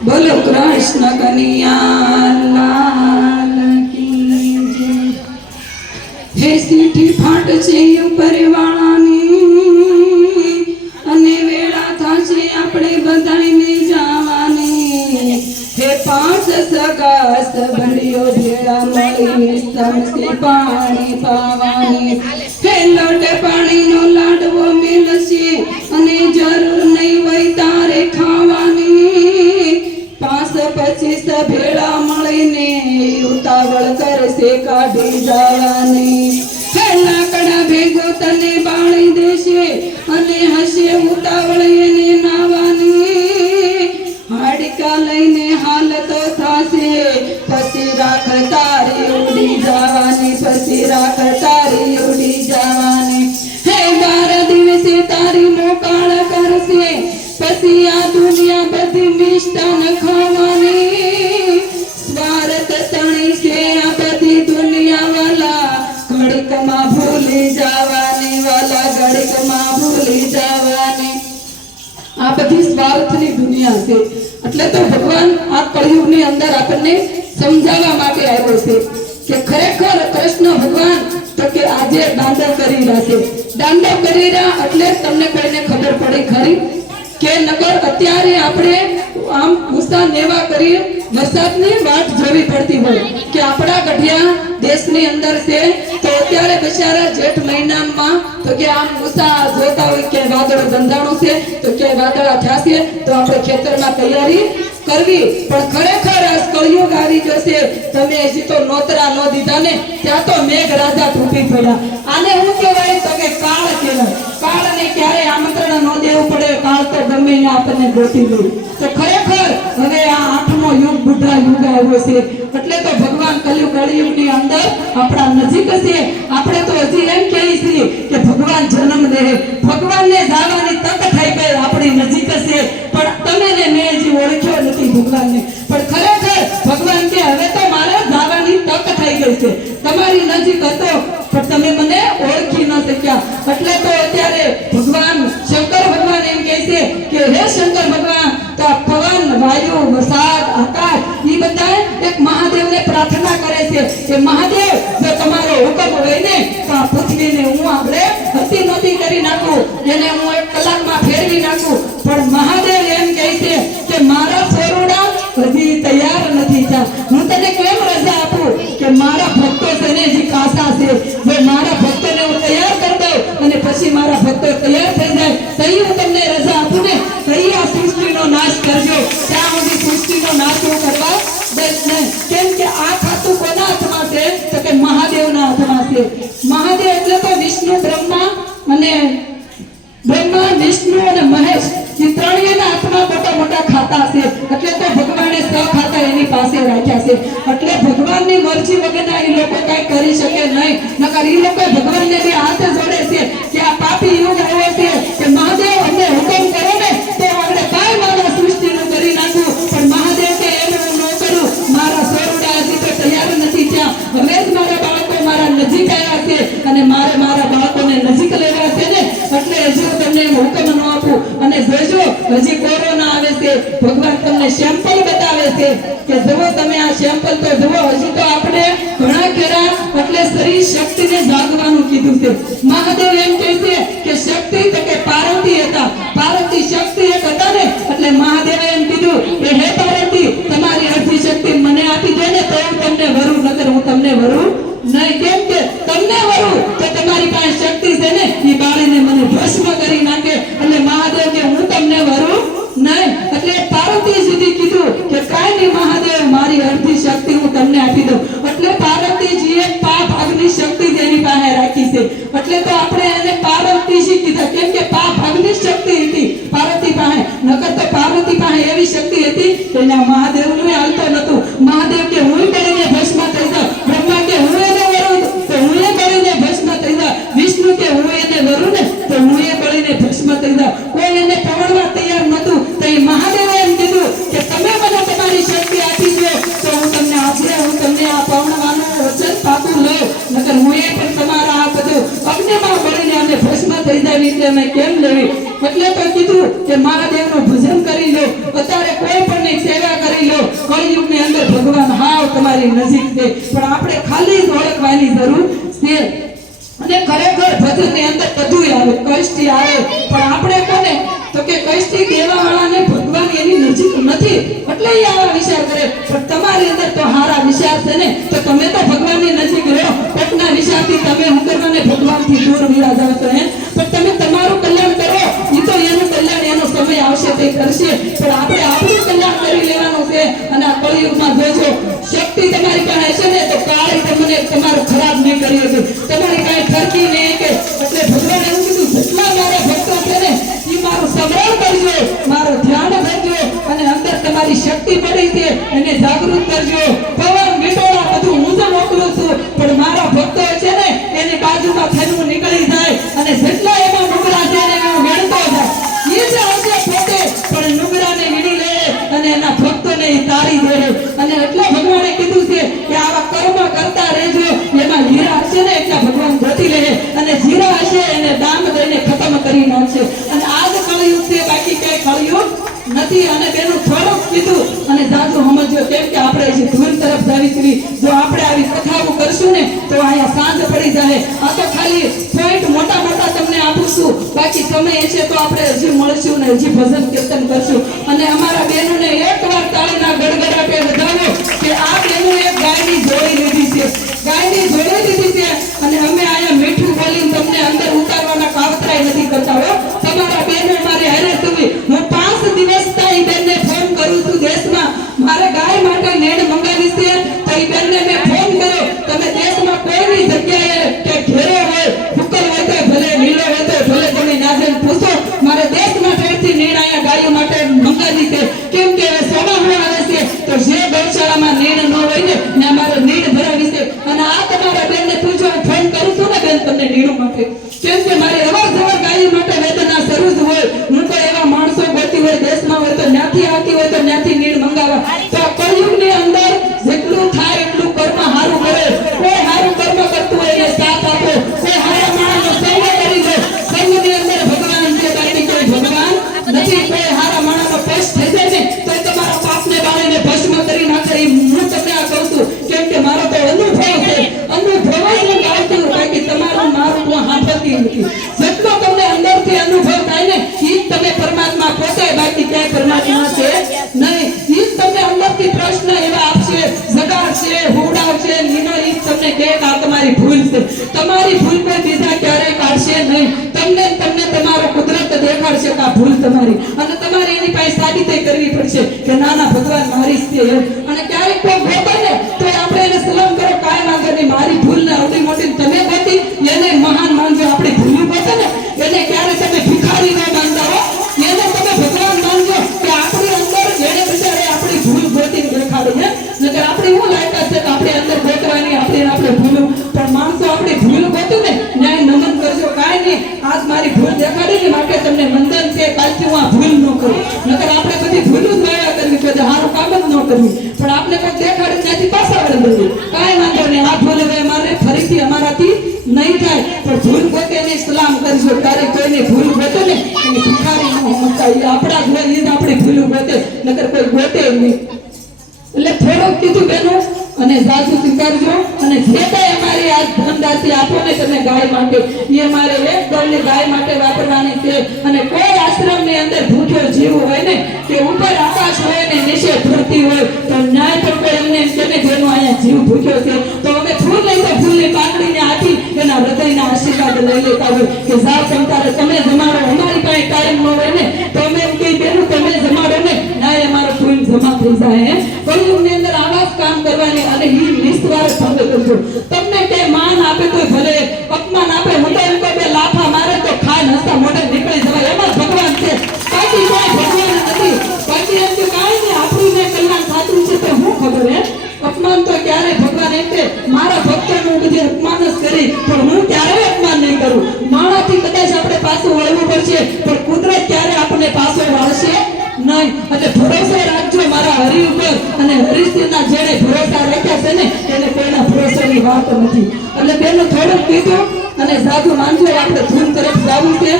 બોલો, કૃષ્ણ કનૈયા, લાલ કી જય. હે સીઠી ફાટ છે ઉપર અને વેળા થશે આપણે બધાને જવાની હે પાંચ સગાસ સબંધીઓ ભેળા મળી સમસી પાણી પાવાની હે લોટ પાણીનો ઉતાવળ કાઢી જવાની હે લાકડા ભેગો તને બાળી દેશે અને હશે ઉતાવળ એને નાવાની હાડકા લઈને હાલત થશે પછી રાખ તારી ઉડી જવાની પછી રાખ તારી ઉડી જવાની હે બાર દિવસે તારી મોકાળ કરશે પછી છે. એટલે તો ભગવાન આ કળિયુગની અંદર આપણને સમજાવવા માટે આવ્યો છે કે ખરેખર કૃષ્ણ ભગવાન તો કે આજે દાંડો કરી રહ્યા છે. દાંડો કરી રહ્યા એટલે તમને કોઈને ખબર પડી ખરી કે નગર અત્યારે આપણે આમ ગુસ્સા નેવા કરી વરસાદની વાટ જોવી પડતી હોય કે આપણા ગઢિયા દેશની અંદર છે, તો અત્યારે બિચારા જેઠ મહિનામાં, તો કે આમ ગુસ્સા જોતા હોય કે વાદળ બંધાણું છે, તો કે વાદળા થશે, તો આપણે ખેતરમાં તૈયારી કરવી. પણ ખરેખર કળિયુગ આવી જશે, તમે હજી તો નોતરા ન દીધા ને, ત્યાં તો મેઘ રાજા તૂટી પડ્યા. આને હું કહેવાય? તો કે કાળ કહેવાય. કાળને ક્યારે આમંત્રણ ન દેવું પડે, કાળ તો ગમે આપણને ગોતી લે. તો ખરેખર હવે આ આઠમો યુગ બુઢા યુગ આવ્યો છે. કલયુગ કળિયુગની અંદર આપણા નજીક છે. આપણે તો હજી એમ કહીએ છીએ કે ભગવાન જન્મ લે, ભગવાનને જાવાની તક થઈ ગઈ આપણી નજીક છે. પણ તમે ને મેં હજી ઓળખ્યો નથી ભગવાનને. પણ ખરેખર ભગવાન કે હવે તો મારે જાવાની તક થઈ ગઈ છે. તમારી નજીક હતો, પણ તમે મને ઓળખી ન શક્યા. એટલે તો અત્યારે ભગવાન, શંકર ભગવાન એમ કહે છે કે, હે શંકર ભગવાન, તો પવન, વાયુ, વરસાદ આકાશ એ બધા એક મહાદેવને પ્રાર્થના કરે છે કે મહાદેવ જો તમારો હુકમ હોય ને તો આ પૃથ્વીને વિષ્ણુ બ્રહ્મા અને બ્રહ્મા, વિષ્ણુ અને મહેશ એ ત્રણેયના હાથમાં મોટા મોટા ખાતા છે. એટલે તો ભગવાને સ ખાતા એની પાસે રાખ્યા છે. એટલે ભગવાનની મરજી વગરના એ લોકો કઈ કરી શકે નહીં. નકર એ લોકો ભગવાનને બી હાથ જોડે છે કે આ પાપી યુગ આવ્યો છે, કે મહાદેવ તમને વરું? નહીં, કેમ કે તમને વરું? તો તમારી પાસે શક્તિ છે ને? એ બાળીને મને ભસ્મ કરી નાખે. એટલે મહાદેવ કે, હું તમને વરું? નહીં. એટલે પાર્વતી સુધી કીધું કે, કાંઈ નહીં મહાદેવ, મારી અડધી શક્તિ હું તમને આપી દઉં. એટલે પાર્વતીજીએ પાપ, અગ્નિ, શક્તિ તેની પાસે રાખી છે. એટલે તો આપણે શ્રી એમ કીધું કે તમે મને તમારી શક્તિ આપી દો, તો હું તમને આગ્રહ હું તમને આ પૌર્ણવાનું વચન પાકું લઉં. નકર હું એ પણ તમારા આ બધું અગ્નિમાં બળીને અમે ભસ્મ થઈ જાય તે અમે કેમ લેવી એટલે તો કીધું કે મહાદેવનું ભજન કરી લો, અત્યારે કોઈ પણ સેવા કરી લો. કળિયુગની અંદર ભગવાન હાવ તમારી નજીક છે. પણ આપણે ખાલી જ ઓળખવાની જરૂર છે. અને ખરેખર ભજનની અંદર બધું આવે, કષ્ટી આવે. પણ આપણે કોને? તો કે કષ્ટી દેવા વાળાને નથી. એટલે એ આવા વિચાર કરે. પણ તમારી અંદર તો હારા વિચાર છે ને, તો તમે તો ભગવાનની નજીક રહો. પોતના વિચારથી તમે હું કરવાને ભગવાનથી દૂર મીરા જાવ છો, હે? પણ તમે તમારું કલ્યાણ કરો. એ તો એનું કલ્યાણ, એનો સમય આવશે, તે કરશે. પણ આપણે આપણું કલ્યાણ કરી લેવાનું છે અને આ કળિયુગમાં જોજો, શક્તિ તમારી પાસે છે ને, તો કાળી તમને તમારું ખરાબ નહીં કરી હશે તમારી કાંઈ ધરતી નહીં શક્તિ મળી છે. એને જાગૃત કરજો. નથી. જો આપણે આવી કથાઓ કરશું ને, તો અહીંયા સાંજ પડી જાય. આ તો ખાલી પોઈન્ટ મોટા મોટા તમને આપું છું. બાકી સમય છે તો આપણે હજી મળશું ને હજી ભજન કીર્તન કરશું. તમારી ભૂલ પર બીજા ક્યારેય કાઢશે નહીં. તમને તમને તમારો કુદરત દેખાડશે કે ભૂલ તમારી. અને તમારે એની પાસે સાબિત કરવી પડશે કે ના ના, ભગવાન મારી છે અને ક્યારેક કોઈ ભોગવે ને તો આપણે એને સલામ કરો કાય વાંધો નહીં. મારી ભૂલ ને અવડી મોટી તમે બધી એને મહાન માન લઈને એટલે થોડુંક કીધું બેનું અને સાસુ સ્વીકારજો. અને જે કાંઈ અમારે આ ધનદાસી આપો ને તમે ગાય માટે, એ અમારે એક દળની ગાય માટે વાપરવાની છે. અને કોઈ આશ્રમની અંદર ભૂખ્યો જીવ હોય ને, કે ઉપર આકાશ હોય ને નીચે ધરતી હોય, તો ના તો કોઈ એમને તેને જેનો અહીંયા જીવ ભૂખ્યો છે. તો અમે ફૂલ લઈ તો ફૂલની પાંદડીને આપી એના હૃદયના આશીર્વાદ લઈ લેતા હોય કે સાહેબ સંતારે તમે જમાડો, અમારી કઈ ટાઈમ ન હોય ને, તો અમે છું. તમને તે માન આપે તો ભલે નથી. એટલે બેનો થોડુંક પીધું અને સાધુ માનજો આપણે ધૂન તરફ જવું છે.